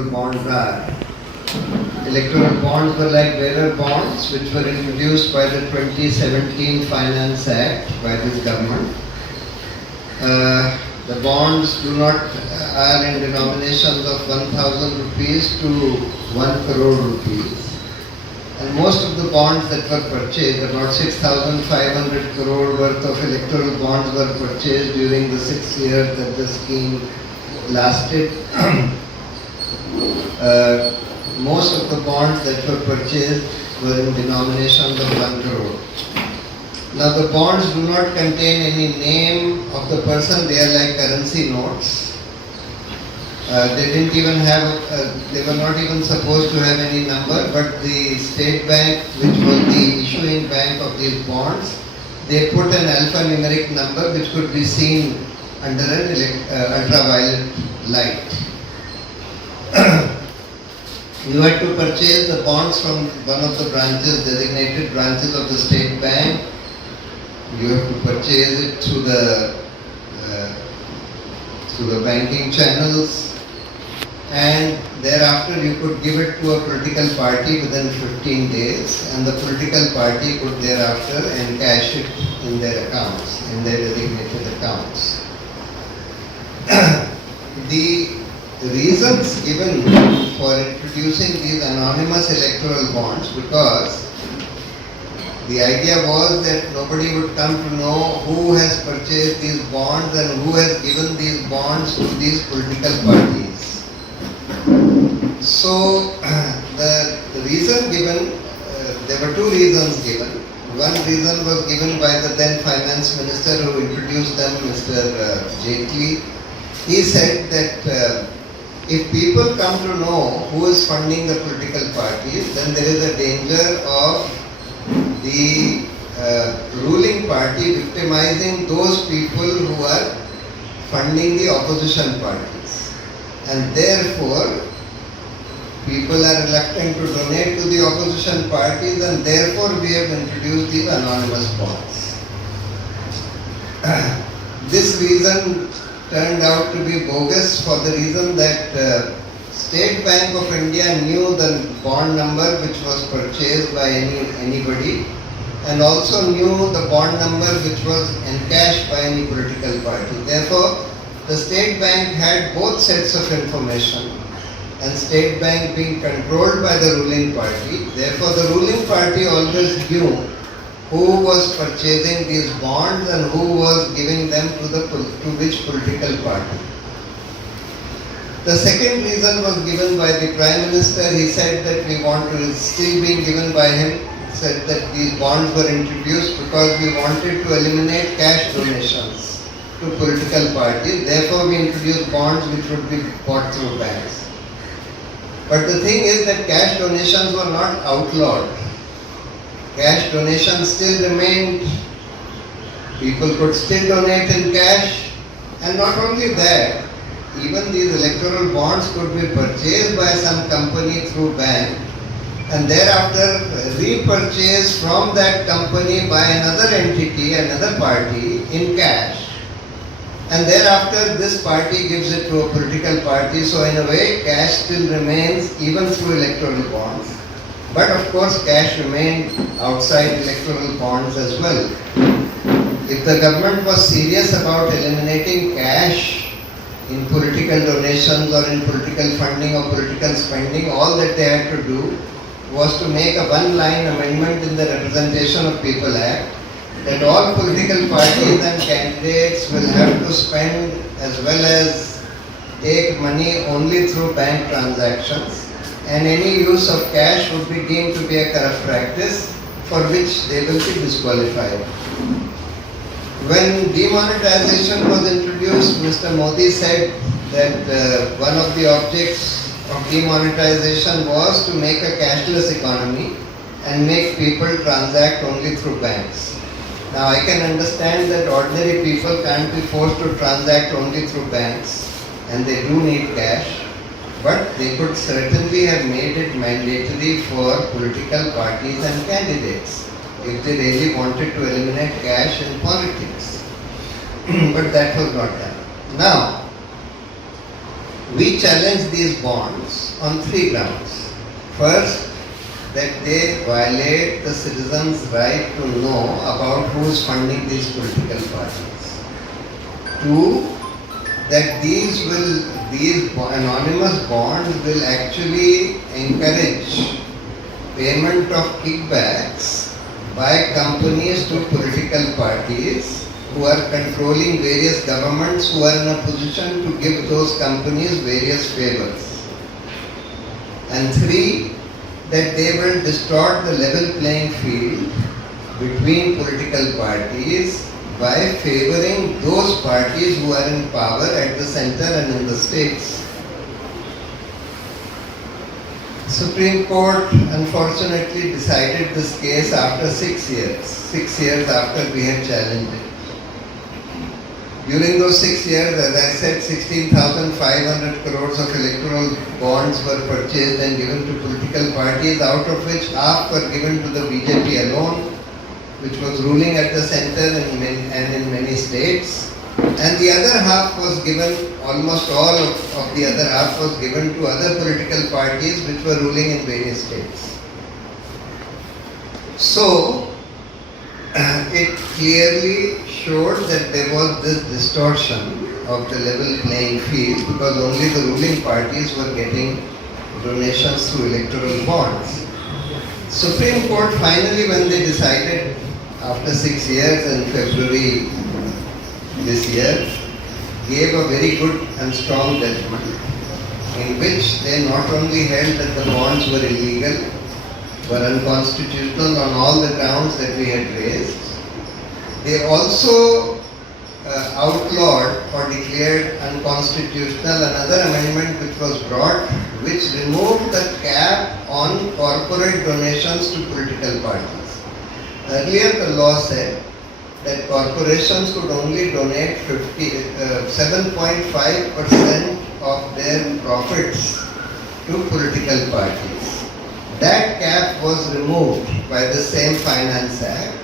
electoral bonds are. Electoral bonds were like bearer bonds which were introduced by the 2017 Finance Act by this government. The bonds are in denominations of 1000 rupees to 1 crore rupees. And most of the bonds that were purchased, about 6,500 crore worth of electoral bonds were purchased during the 6 years that the scheme lasted. Most of the bonds that were purchased were in denominations of 1 crore. Now the bonds do not contain any name of the person, they are like currency notes. They were not even supposed to have any number, but the State Bank, which was the issuing bank of these bonds, they put an alphanumeric number which could be seen under an ultraviolet light. You had to purchase the bonds from one of the designated branches of the State Bank. You have to purchase it through the banking channels, and thereafter you could give it to a political party within 15 days, and the political party could thereafter encash it in their accounts, in their designated accounts. The reasons given for introducing these anonymous electoral bonds, because the idea was that nobody would come to know who has purchased these bonds and who has given these bonds to these political parties. So the reason given, there were two reasons given. One reason was given by the then finance minister who introduced them, Mr. Jaitley. He said that if people come to know who is funding the political parties, then there is a danger of the ruling party victimizing those people who are funding the opposition parties. And therefore, people are reluctant to donate to the opposition parties, and therefore we have introduced these anonymous bonds. This reason turned out to be bogus for the reason that State Bank of India knew the bond number which was purchased by anybody, and also knew the bond number which was encashed by any political party. Therefore, the State Bank had both sets of information, and State Bank being controlled by the ruling party, therefore the ruling party always knew who was purchasing these bonds and who was giving them to which political party. The second reason was given by the Prime Minister. He said that we want to, still being given by him, said that these bonds were introduced because we wanted to eliminate cash donations to political parties. Therefore we introduced bonds which would be bought through banks. But the thing is that cash donations were not outlawed. Cash donations still remained. People could still donate in cash. And not only that, even these electoral bonds could be purchased by some company through bank and thereafter repurchased from that company by another entity, another party in cash. And thereafter this party gives it to a political party. So in a way cash still remains even through electoral bonds. But of course cash remained outside electoral bonds as well. If the government was serious about eliminating cash in political donations or in political funding or political spending, all that they had to do was to make a one-line amendment in the Representation of People Act that all political parties and candidates will have to spend as well as take money only through bank transactions, and any use of cash would be deemed to be a corrupt practice for which they will be disqualified. When demonetization was introduced, Mr. Modi said that one of the objects of demonetization was to make a cashless economy and make people transact only through banks. Now I can understand that ordinary people can't be forced to transact only through banks and they do need cash, but they could certainly have made it mandatory for political parties and candidates if they really wanted to eliminate cash in politics. But that was not done. Now, We challenge these bonds on three grounds. First, that they violate the citizens' right to know about who is funding these political parties. Two, that these anonymous bonds will actually encourage payment of kickbacks by companies to political parties who are controlling various governments who are in a position to give those companies various favors. And three, that they will distort the level playing field between political parties by favoring those parties who are in power at the center and in the states. Supreme Court unfortunately decided this case after 6 years. 6 years after we had challenged it. During those 6 years, as I said, 16,500 crores of electoral bonds were purchased and given to political parties, out of which half were given to the BJP alone, which was ruling at the center and in many states. And the other half was given, almost all of the other half was given to other political parties which were ruling in various states. So, it clearly showed that there was this distortion of the level playing field because only the ruling parties were getting donations through electoral bonds. Supreme Court finally, when they decided after 6 years in February this year, gave a very good and strong judgment in which they not only held that the bonds were illegal, were unconstitutional on all the grounds that we had raised. They also outlawed or declared unconstitutional another amendment which was brought, which removed the cap on corporate donations to political parties. Earlier the law said that corporations could only donate 7.5% of their profits to political parties. That cap was removed by the same Finance Act,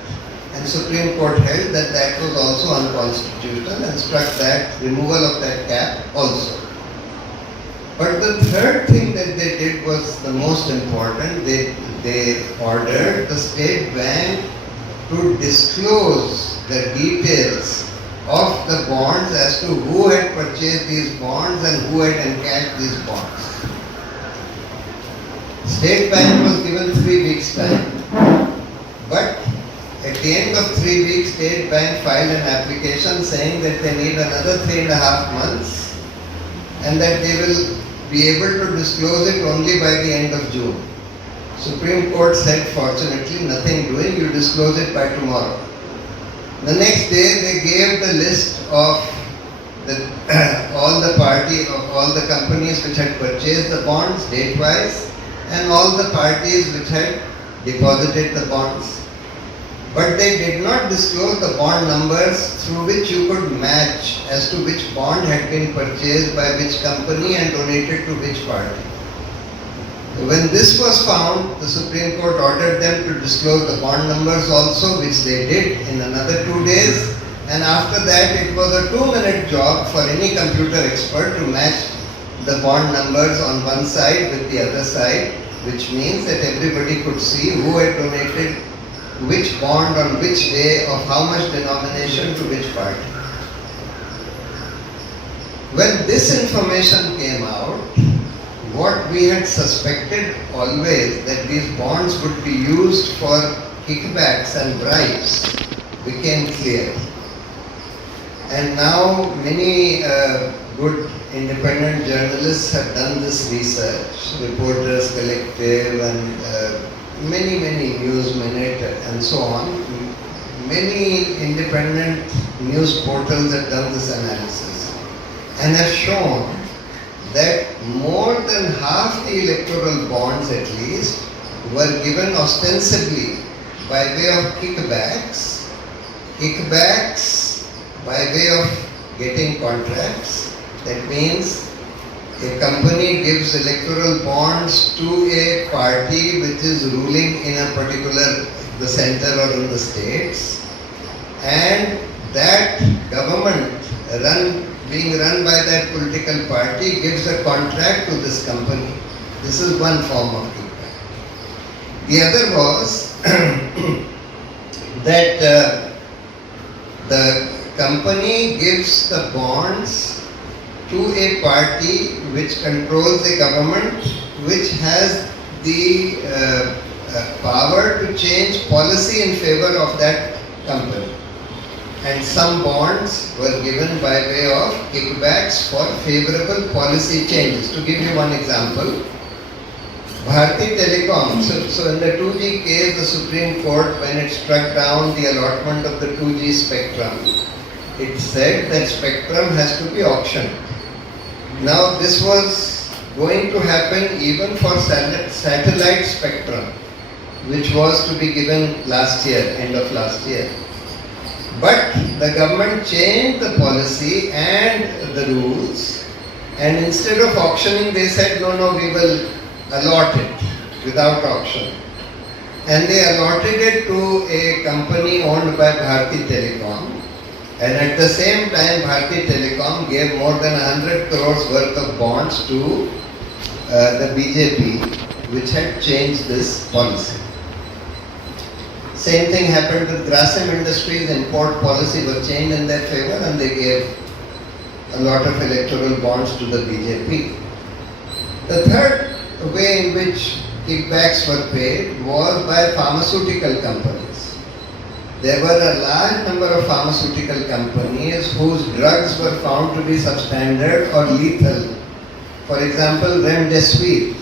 and Supreme Court held that that was also unconstitutional and struck that removal of that cap also. But the third thing that they did was the most important. They ordered the State Bank to disclose the details of the bonds as to who had purchased these bonds and who had encashed these bonds. State Bank was given 3 weeks time, but at the end of 3 weeks, State Bank filed an application saying that they need another 3.5 months and that they will be able to disclose it only by the end of June. Supreme Court said, fortunately, nothing doing, you disclose it by tomorrow. The next day, they gave the list of all the companies which had purchased the bonds date-wise, and all the parties which had deposited the bonds. But they did not disclose the bond numbers through which you could match as to which bond had been purchased by which company and donated to which party. When this was found, the Supreme Court ordered them to disclose the bond numbers also, which they did in another 2 days. And after that, it was a 2-minute job for any computer expert to match the bond numbers on one side with the other side, which means that everybody could see who had donated which bond on which day of how much denomination to which party. When this information came out, what we had suspected always, that these bonds would be used for kickbacks and bribes, became clear. And now many good independent journalists have done this research, Reporters Collective and many News Minute and so on. Many independent news portals have done this analysis and have shown that more than half the electoral bonds at least were given ostensibly by way of kickbacks by way of getting contracts. That means a company gives electoral bonds to a party which is ruling in a particular, the center or in the states, and that government run being run by that political party gives a contract to this company. This is one form of kickback. The other was that the company gives the bonds to a party which controls the government, which has the power to change policy in favor of that company. And some bonds were given by way of kickbacks for favorable policy changes. To give you one example, Bharti Telecom, so in the 2G case, the Supreme Court, when it struck down the allotment of the 2G spectrum, it said that spectrum has to be auctioned. Now this was going to happen even for satellite spectrum, which was to be given last year, end of last year. But the government changed the policy and the rules, and instead of auctioning, they said, no, we will allot it without auction. And they allotted it to a company owned by Bharti Telecom. And at the same time, Bharti Telecom gave more than 100 crores worth of bonds to the BJP, which had changed this policy. Same thing happened with Grasim Industries. Import policy was changed in their favor, and they gave a lot of electoral bonds to the BJP. The third way in which kickbacks were paid was by pharmaceutical companies. There were a large number of pharmaceutical companies whose drugs were found to be substandard or lethal. For example, Remdesivir.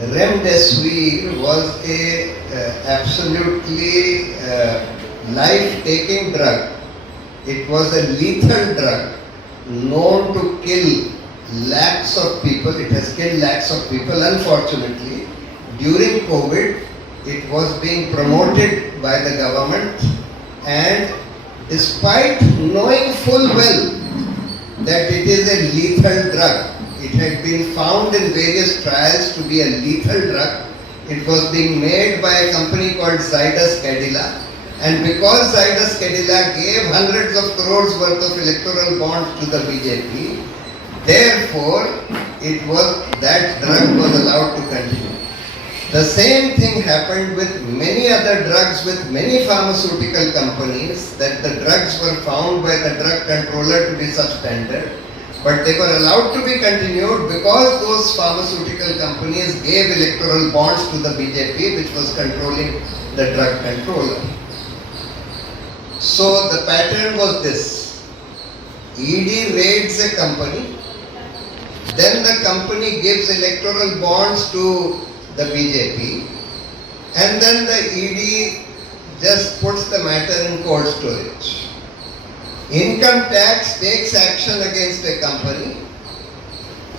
Remdesivir was a absolutely life-taking drug. It was a lethal drug known to kill lakhs of people. It has killed lakhs of people, unfortunately. During COVID, it was being promoted by the government, and despite knowing full well that it is a lethal drug, it had been found in various trials to be a lethal drug. It was being made by a company called Zydus Cadila, and because Zydus Cadila gave hundreds of crores worth of electoral bonds to the BJP, therefore that drug was allowed to continue. The same thing happened with many other drugs with many pharmaceutical companies, that the drugs were found by the drug controller to be substandard, but they were allowed to be continued because those pharmaceutical companies gave electoral bonds to the BJP, which was controlling the drug controller. So the pattern was this: ED raids a company, then the company gives electoral bonds to the BJP, and then the ED just puts the matter in cold storage. Income tax takes action against a company.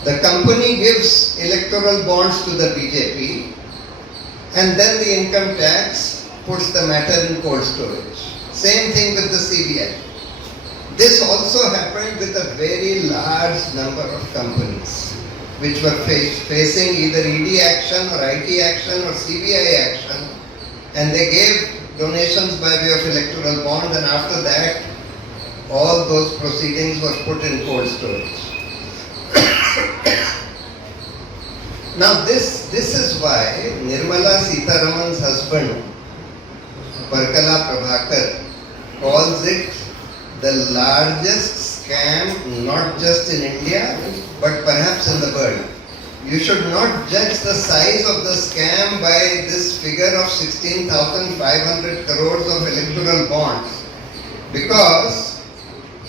The company gives electoral bonds to the BJP, and then the income tax puts the matter in cold storage. Same thing with the CBI. This also happened with a very large number of companies which were facing either ED action or IT action or CBI action, and they gave donations by way of electoral bond, and after that all those proceedings were put in cold storage. Now this is why Nirmala Sitharaman's husband, Parkala Prabhakar, calls it the largest scam, not just in India, but perhaps in the world. You should not judge the size of the scam by this figure of 16,500 crores of electoral bonds, because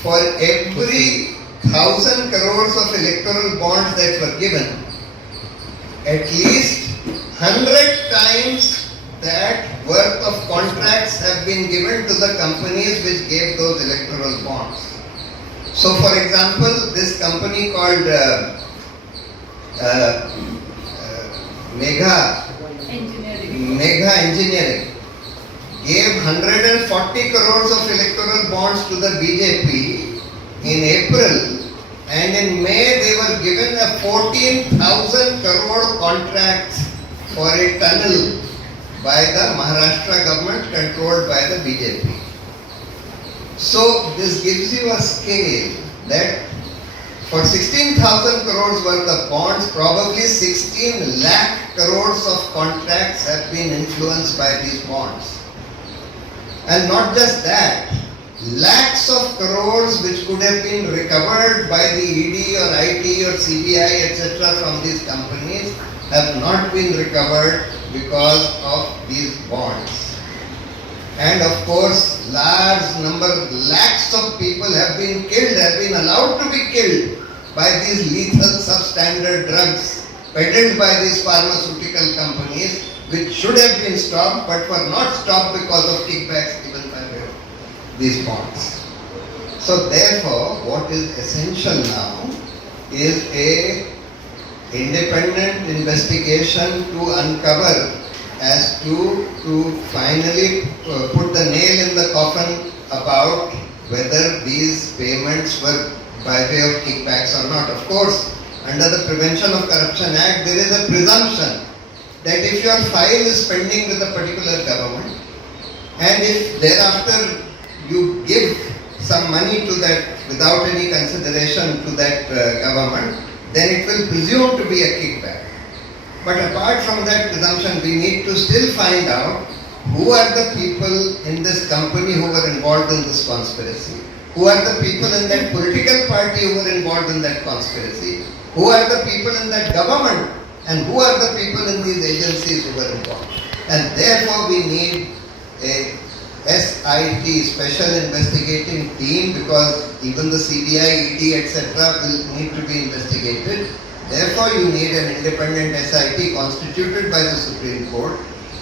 for every 1,000 crores of electoral bonds that were given, at least 100 times that worth of contracts have been given to the companies which gave those electoral bonds. So for example, this company called Megha Engineering gave 140 crores of electoral bonds to the BJP in April, and in May they were given a 14,000 crore contract for a tunnel by the Maharashtra government controlled by the BJP. So this gives you a scale that For 16,000 crores worth of bonds, probably 16 lakh crores of contracts have been influenced by these bonds. And not just that, lakhs of crores which could have been recovered by the ED or IT or CBI etc. from these companies have not been recovered because of these bonds. And of course, large number, lakhs of people have been killed, have been allowed to be killed by these lethal substandard drugs peddled by these pharmaceutical companies, which should have been stopped but were not stopped because of kickbacks given by these bonds. So therefore, what is essential now is a independent investigation to uncover as to finally put the nail in the coffin about whether these payments were by way of kickbacks or not. Of course, under the Prevention of Corruption Act, there is a presumption that if your file is pending with a particular government and if thereafter you give some money to that without any consideration to that government, then it will presume to be a kickback. But apart from that presumption, we need to still find out who are the people in this company who were involved in this conspiracy, who are the people in that political party who were involved in that conspiracy, who are the people in that government, and who are the people in these agencies who were involved. And therefore we need a SIT, Special Investigating Team, because even the CBI, ED, etc. will need to be investigated. Therefore, you need an independent SIT constituted by the Supreme Court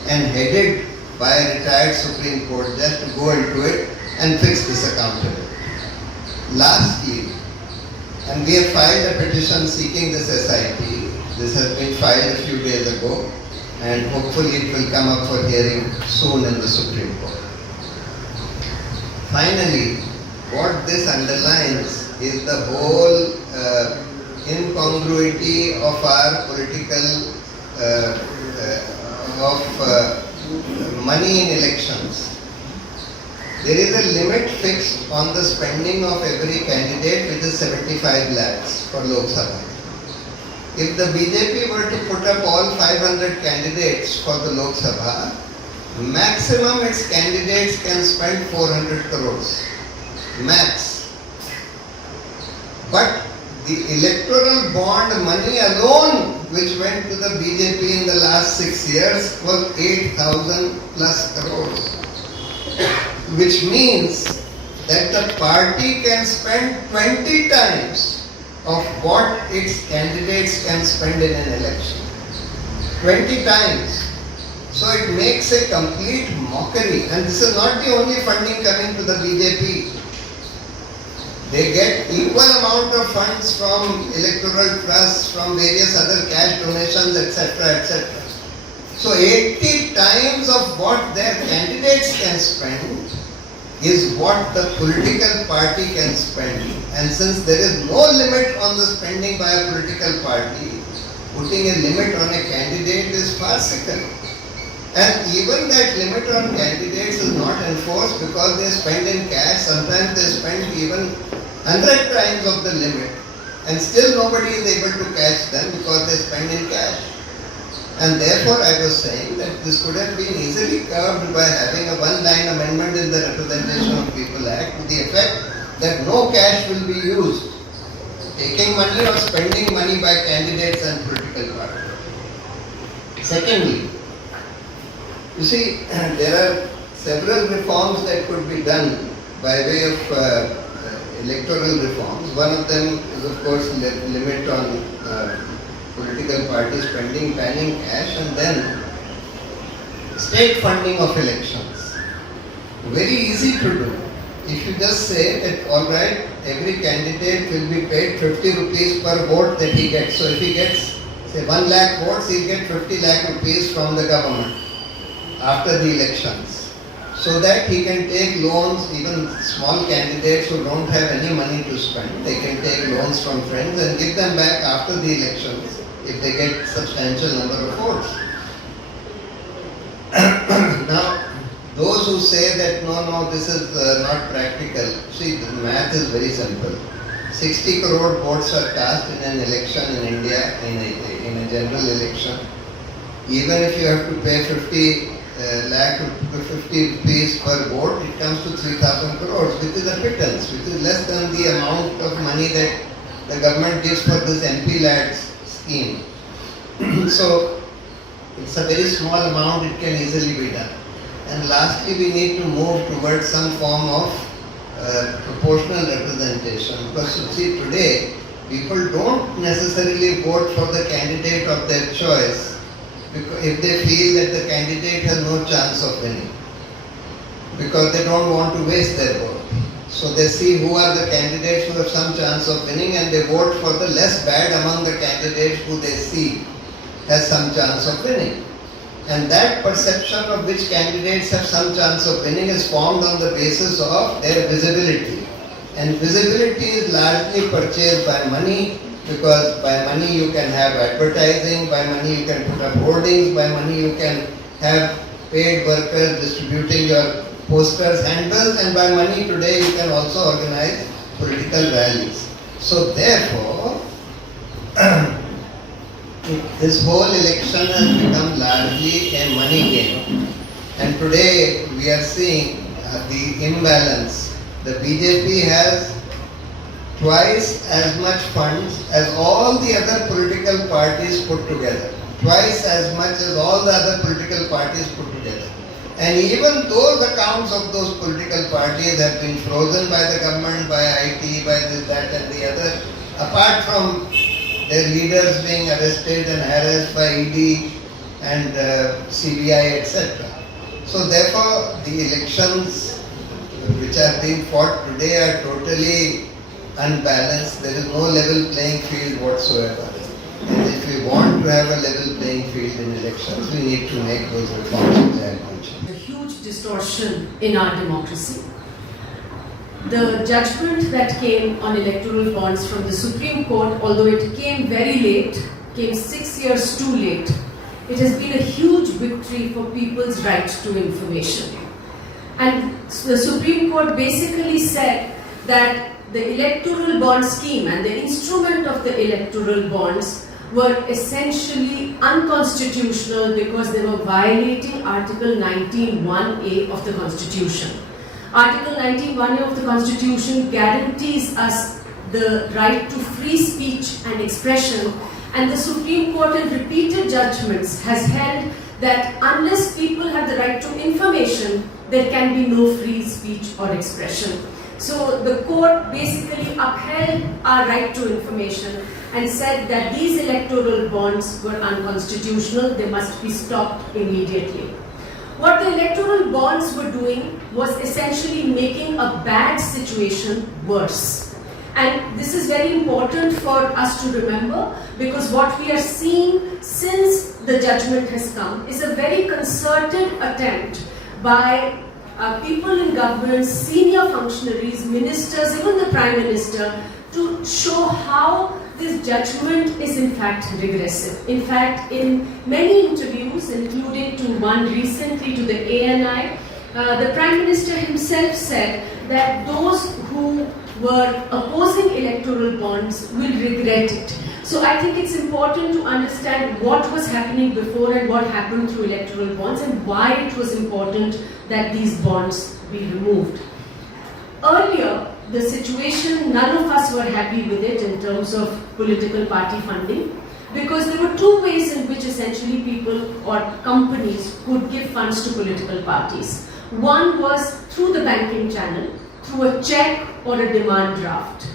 and headed by a retired Supreme Court judge to go into it and fix this accountability. Lastly, and we have filed a petition seeking this SIT. This has been filed a few days ago, and hopefully it will come up for hearing soon in the Supreme Court. Finally, what this underlines is the whole incongruity of our political money in elections. There is a limit fixed on the spending of every candidate, which is 75 lakhs for Lok Sabha. If the BJP were to put up all 500 candidates for the Lok Sabha, maximum its candidates can spend 400 crores. Max. But the electoral bond money alone, which went to the BJP in the last 6 years, was 8,000 plus crores. Which means that the party can spend 20 times of what its candidates can spend in an election. 20 times. So it makes a complete mockery. And this is not the only funding coming to the BJP. They get equal amount of funds from electoral trusts, from various other cash donations, etc., etc. So 80 times of what their candidates can spend is what the political party can spend. And since there is no limit on the spending by a political party, putting a limit on a candidate is farcical. And even that limit on candidates is not enforced because they spend in cash. Sometimes they spend even 100 times of the limit. And still nobody is able to catch them because they spend in cash. And therefore I was saying that this could have been easily curbed by having a one-line amendment in the Representation of People Act to the effect that no cash will be used. Taking money or spending money by candidates and political parties. Secondly, you see, there are several reforms that could be done by way of electoral reforms. One of them is, of course, limit on political parties spending, banning cash, and then state funding of elections. Very easy to do. If you just say that, all right, every candidate will be paid 50 rupees per vote that he gets. So if he gets, say, 1 lakh votes, he'll get 50 lakh rupees from the government after the elections, so that he can take loans. Even small candidates who don't have any money to spend, they can take loans from friends and give them back after the elections if they get substantial number of votes. Now, those who say that no, this is not practical, see, the math is very simple. 60 crore votes are cast in an election in India, in a general election. Even if you have to pay 50 lakh to 50 rupees per vote, it comes to 3,000 crores, which is a pittance, which is less than the amount of money that the government gives for this MP lads scheme. So it's a very small amount, it can easily be done. And lastly, we need to move towards some form of proportional representation, because you see today people don't necessarily vote for the candidate of their choice if they feel that the candidate has no chance of winning, because they don't want to waste their vote. So they see who are the candidates who have some chance of winning, and they vote for the less bad among the candidates who they see has some chance of winning. And that perception of which candidates have some chance of winning is formed on the basis of their visibility. And visibility is largely purchased by money, because by money you can have advertising, by money you can put up hoardings, by money you can have paid workers distributing your posters, handbills, and by money today you can also organize political rallies. So therefore, this whole election has become largely a money game. And today we are seeing the imbalance. The BJP has twice as much funds as all the other political parties put together. Twice as much as all the other political parties put together. And even those accounts of those political parties have been frozen by the government, by IT, by this, that and the other, apart from their leaders being arrested and harassed by ED and CBI, etc. So therefore, the elections which are being fought today are totally unbalanced. There is no level playing field whatsoever. And if we want to have a level playing field in elections, we need to make those reforms which I mentioned. A huge distortion in our democracy. The judgment that came on electoral bonds from the Supreme Court, although it came very late, came 6 years too late, it has been a huge victory for people's right to information. And the Supreme Court basically said that the electoral bond scheme and the instrument of the electoral bonds were essentially unconstitutional because they were violating Article 19(1)(a) of the Constitution. Article 19(1)(a) of the Constitution guarantees us the right to free speech and expression, and the Supreme Court in repeated judgments has held that unless people have the right to information, there can be no free speech or expression. So the court basically upheld our right to information and said that these electoral bonds were unconstitutional, they must be stopped immediately. What the electoral bonds were doing was essentially making a bad situation worse. And this is very important for us to remember, because what we are seeing since the judgment has come is a very concerted attempt by people in government, senior functionaries, ministers, even the Prime Minister, to show how this judgment is in fact regressive. In fact, in many interviews, including to one recently to the ANI, the Prime Minister himself said that those who were opposing electoral bonds will regret it. So I think it's important to understand what was happening before and what happened through electoral bonds and why it was important that these bonds be removed. Earlier, the situation, none of us were happy with it in terms of political party funding, because there were two ways in which essentially people or companies could give funds to political parties. One was through the banking channel, through a check or a demand draft,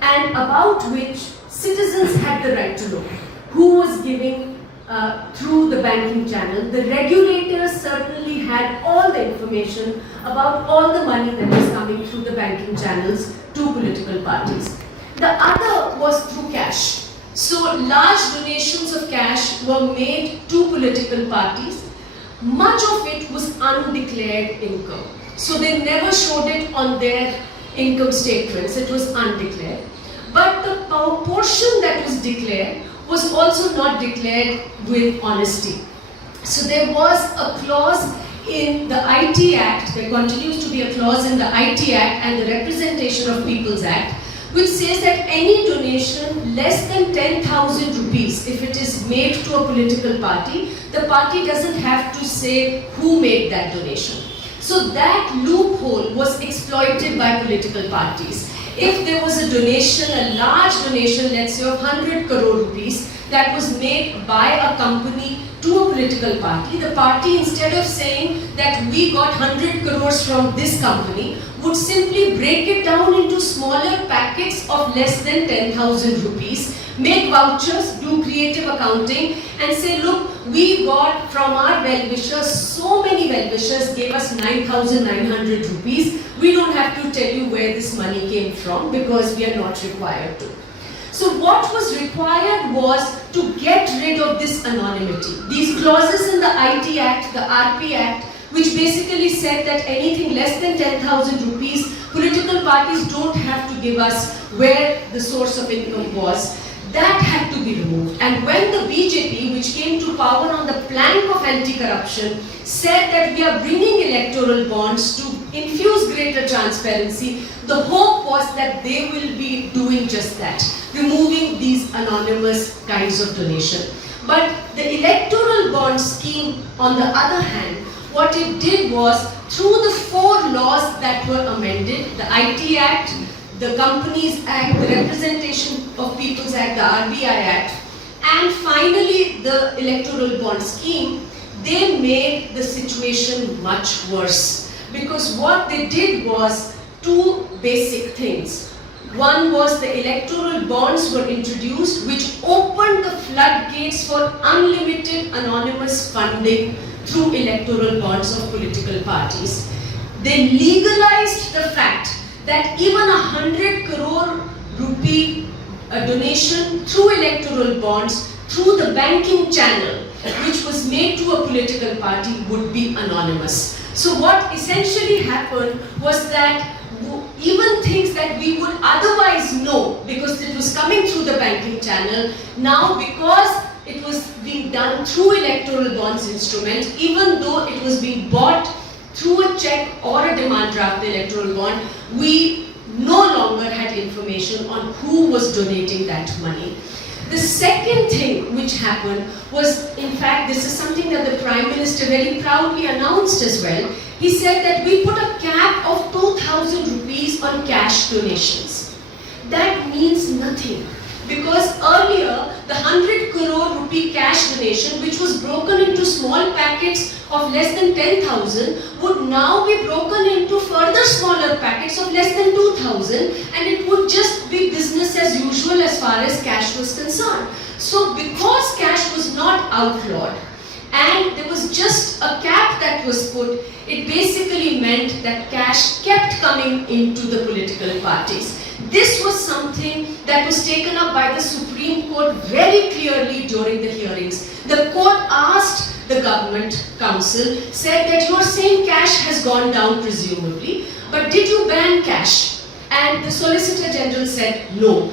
and about which citizens had the right to know who was giving through the banking channel. The regulators certainly had all the information about all the money that was coming through the banking channels to political parties. The other was through cash. So large donations of cash were made to political parties. Much of it was undeclared income. So they never showed it on their income statements. It was undeclared. But the portion that was declared was also not declared with honesty. So there was a clause in the IT Act, there continues to be a clause in the IT Act and the Representation of People's Act, which says that any donation less than 10,000 rupees, if it is made to a political party, the party doesn't have to say who made that donation. So that loophole was exploited by political parties. If there was a donation, a large donation, let's say of 100 crore rupees, that was made by a company to a political party, the party, instead of saying that we got 100 crores from this company, would simply break it down into smaller packets of less than 10,000 rupees, make vouchers, do creative accounting, and say, look, we got from our well-wishers, so many well-wishers gave us 9,900 rupees. We don't have to tell you where this money came from because we are not required to. So what was required was to get rid of this anonymity. These clauses in the IT Act, the RP Act, which basically said that anything less than 10,000 rupees, political parties don't have to give us where the source of income was. That had to be removed. And when the BJP, which came to power on the plank of anti-corruption, said that we are bringing electoral bonds to infuse greater transparency, the hope was that they will be doing just that, removing these anonymous kinds of donation. But the electoral bond scheme, on the other hand, what it did was, through the 4 laws that were amended, the IT Act, the Companies Act, the Representation of People's Act, the RBI Act, and finally the electoral bond scheme, they made the situation much worse. Because what they did was 2 basic things. One was the electoral bonds were introduced, which opened the floodgates for unlimited anonymous funding through electoral bonds of political parties. They legalized the fact that even 100 crore rupee donation through electoral bonds through the banking channel, which was made to a political party, would be anonymous. So what essentially happened was that even things that we would otherwise know because it was coming through the banking channel, now because it was being done through electoral bonds instrument, even though it was being bought through a check or a demand draft electoral bond, we no longer had information on who was donating that money. The second thing which happened was, in fact, this is something that the Prime Minister very proudly announced as well. He said that we put a cap of 2,000 rupees on cash donations. That means nothing. Because earlier, the 100 crore rupee cash donation, which was broken into small packets of less than 10,000, would now be broken into further smaller packets of less than 2,000, and it would just be business as usual as far as cash was concerned. So because cash was not outlawed, and there was just a cap that was put, it basically meant that cash kept coming into the political parties. This was something that was taken up by the Supreme Court very clearly during the hearings. The court asked the government council, said that you are saying cash has gone down presumably, but did you ban cash? And the Solicitor General said no.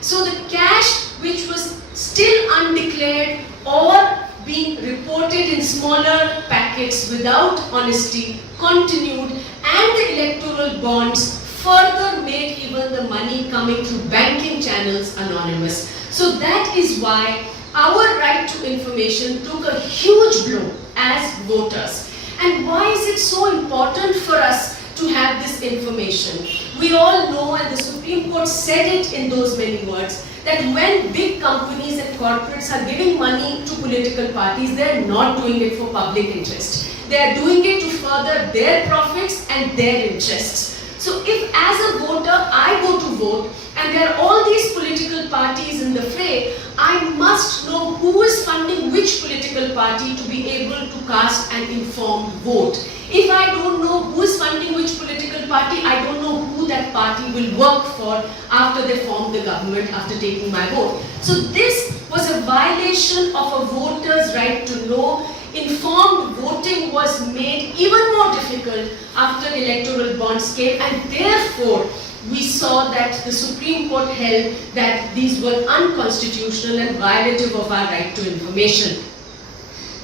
So the cash which was still undeclared or being reported in smaller packets without honesty continued, and the electoral bonds further made even the money coming through banking channels anonymous. So that is why our right to information took a huge blow as voters. And why is it so important for us to have this information? We all know, and the Supreme Court said it in those many words, that when big companies and corporates are giving money to political parties, they are not doing it for public interest. They are doing it to further their profits and their interests. So if as a voter I go to vote and there are all these political parties in the fray, I must know who is funding which political party to be able to cast an informed vote. If I don't know who is funding which political party, I don't know who that party will work for after they form the government, after taking my vote. So this was a violation of a voter's right to know. Informed voting was made even more difficult after electoral bonds came, and therefore we saw that the Supreme Court held that these were unconstitutional and violative of our right to information.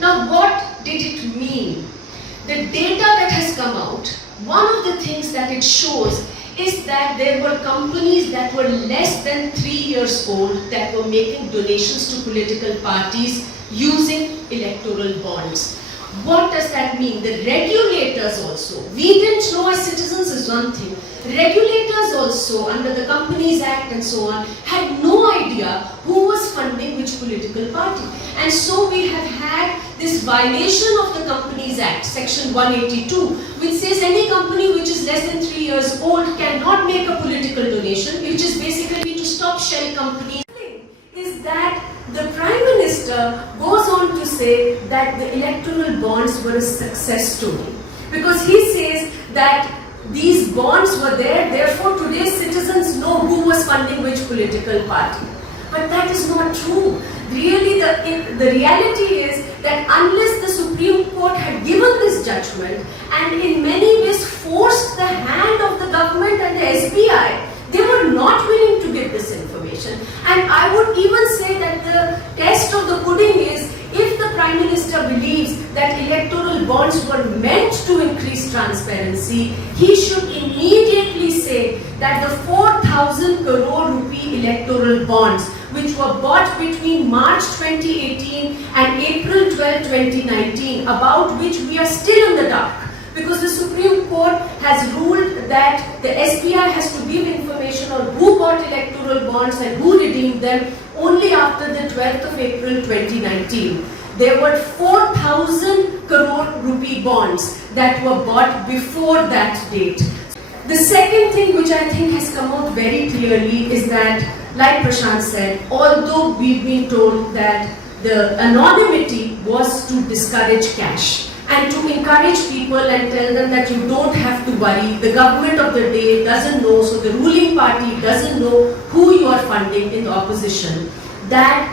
Now, what did it mean? The data that has come out, one of the things that it shows is that there were companies that were less than 3 years old that were making donations to political parties using electoral bonds. What does that mean? The regulators also, we didn't know as citizens is one thing. Regulators also, under the Companies Act and so on, had no idea who was funding which political party. And so we have had this violation of the Companies Act, section 182, which says any company which is less than 3 years old cannot make a political donation, which is basically to stop shell companies. Is that the Prime Minister goes on to say that the electoral bonds were a success story. Because he says that these bonds were there, therefore today's citizens know who was funding which political party. But that is not true. Really, the reality is that unless the Supreme Court had given this judgment and in many ways forced the hand of the government and the SBI, they were not willing to give this information. And I would even say that the test of the pudding is, if the Prime Minister believes that electoral bonds were meant to increase transparency, he should immediately say that the 4,000 crore rupee electoral bonds, which were bought between March 2018 and April 12, 2019, about which we are still in the dark. Because the Supreme Court has ruled that the SBI has to give information on who bought electoral bonds and who redeemed them only after the 12th of April 2019. There were 4,000 crore rupee bonds that were bought before that date. The second thing which I think has come out very clearly is that, like Prashant said, although we've been told that the anonymity was to discourage cash, and to encourage people and tell them that you don't have to worry, the government of the day doesn't know, so the ruling party doesn't know who you are funding in the opposition. That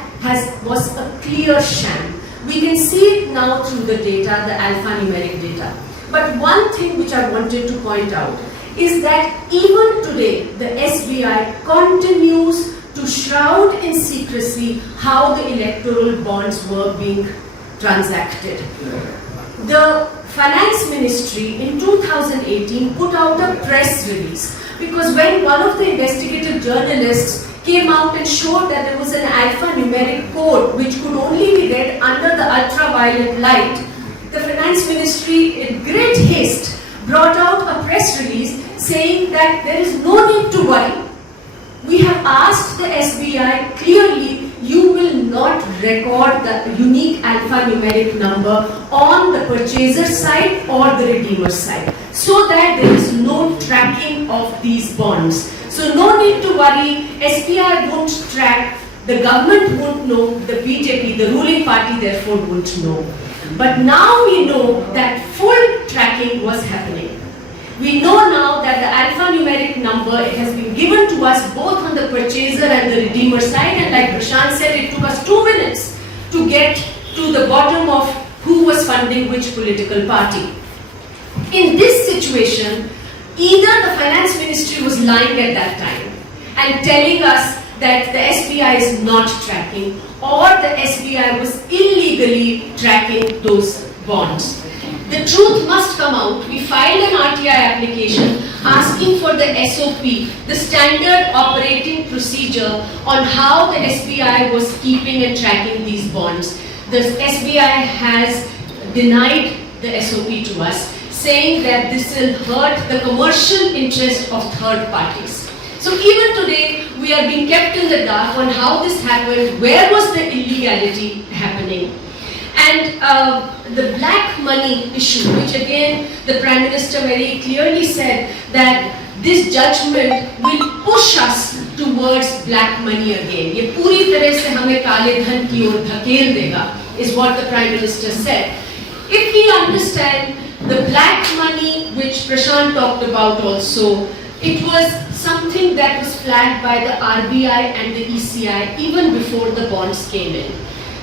was a clear sham. We can see it now through the data, the alphanumeric data. But one thing which I wanted to point out is that even today, the SBI continues to shroud in secrecy how the electoral bonds were being transacted. The Finance Ministry in 2018 put out a press release, because when one of the investigative journalists came out and showed that there was an alphanumeric code which could only be read under the ultraviolet light, the Finance Ministry in great haste brought out a press release saying that there is no need to worry. We have asked the SBI clearly, you will not record the unique alphanumeric number on the purchaser side or the redeemer side, so that there is no tracking of these bonds. So no need to worry, SBI won't track, the government won't know, the BJP, the ruling party therefore won't know. But now we know that full tracking was happening. We know now that the alphanumeric number, it has been given to us both on the purchaser and the redeemer side, and like Prashant said, it took us 2 minutes to get to the bottom of who was funding which political party. In this situation, either the Finance Ministry was lying at that time and telling us that the SBI is not tracking, or the SBI was illegally tracking those bonds. The truth must come out. We filed an RTI application asking for the SOP, the standard operating procedure on how the SBI was keeping and tracking these bonds. The SBI has denied the SOP to us, saying that this will hurt the commercial interest of third parties. So even today, we are being kept in the dark on how this happened, where was the illegality happening. And the black money issue, which again the Prime Minister very clearly said that this judgment will push us towards black money again. ये पूरी तरह से हमें काले धन की ओर धकेल देगा, is what the Prime Minister said. If we understand the black money which Prashant talked about also, it was something that was flagged by the RBI and the ECI even before the bonds came in.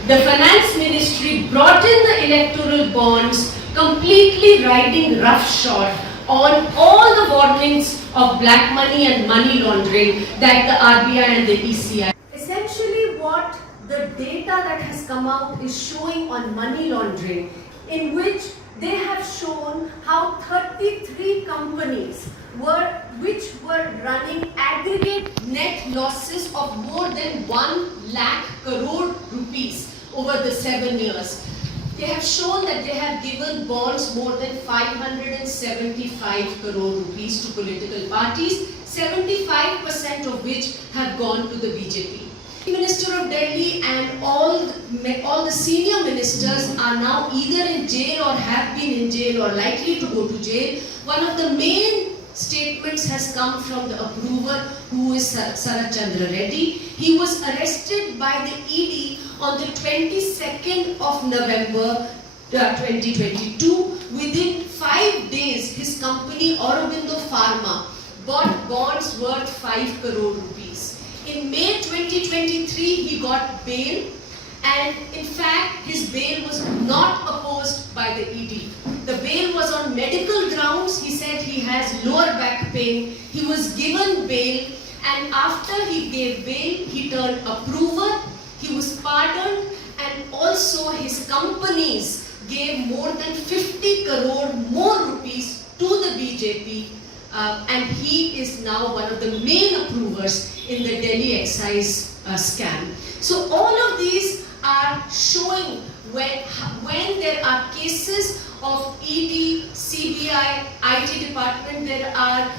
The Finance Ministry brought in the electoral bonds, completely riding roughshod on all the warnings of black money and money laundering that the RBI and the ECI. Essentially what the data that has come out is showing on money laundering, in which they have shown how 33 companies were which were running aggregate net losses of more than 1 lakh crore rupees over the 7 years. They have shown that they have given bonds more than 575 crore rupees to political parties, 75% of which have gone to the BJP. Minister of Delhi and all the senior ministers are now either in jail or have been in jail or likely to go to jail. One of the main statements has come from the approver, who is Sarat Chandra Reddy. He was arrested by the ED on the 22nd of November 2022. Within 5 days, his company Aurobindo Pharma bought bonds worth 5 crore rupees. In May 2023, he got bail, and in fact, his bail was not opposed by the ED. The bail was on medical grounds. He said he has lower back pain. He was given bail, and after he gave bail, he turned approver. He was pardoned, and also his companies gave more than 50 crore more rupees to the BJP. And he is now one of the main approvers in the Delhi excise scam. So all of these are showing when there are cases of ED, CBI, IT department, there are,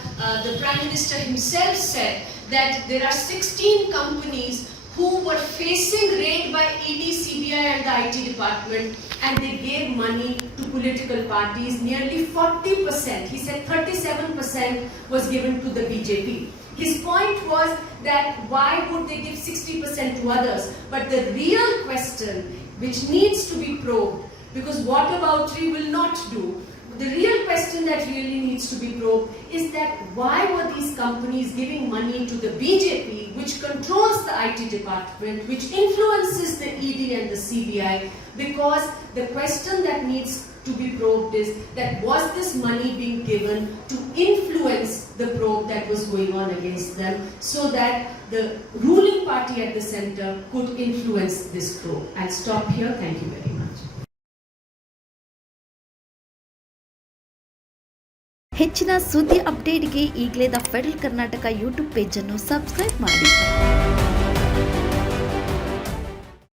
the Prime Minister himself said that there are 16 companies who were facing raid by ED, CBI and the IT department, and they gave money to political parties, nearly 40%. He said 37% was given to the BJP. His point was that why would they give 60% to others? But the real question which needs to be probed, because whataboutery will not do, the real question that really needs to be probed is that why were these companies giving money to the BJP, which controls the IT department, which influences the ED and the CBI? Because the question that needs to be probed is that was this money being given to influence the probe that was going on against them, so that the ruling party at the center could influence this probe? I'll stop here. Thank you very much. ಹೆಚ್ಚಿನ ಸುದ್ದಿ ಅಪ್ಡೇಟ್ಗೆ ಈಗಲೇ the federal Karnataka YouTube ಪೇಜನ್ನು subscribe ಮಾಡಿ.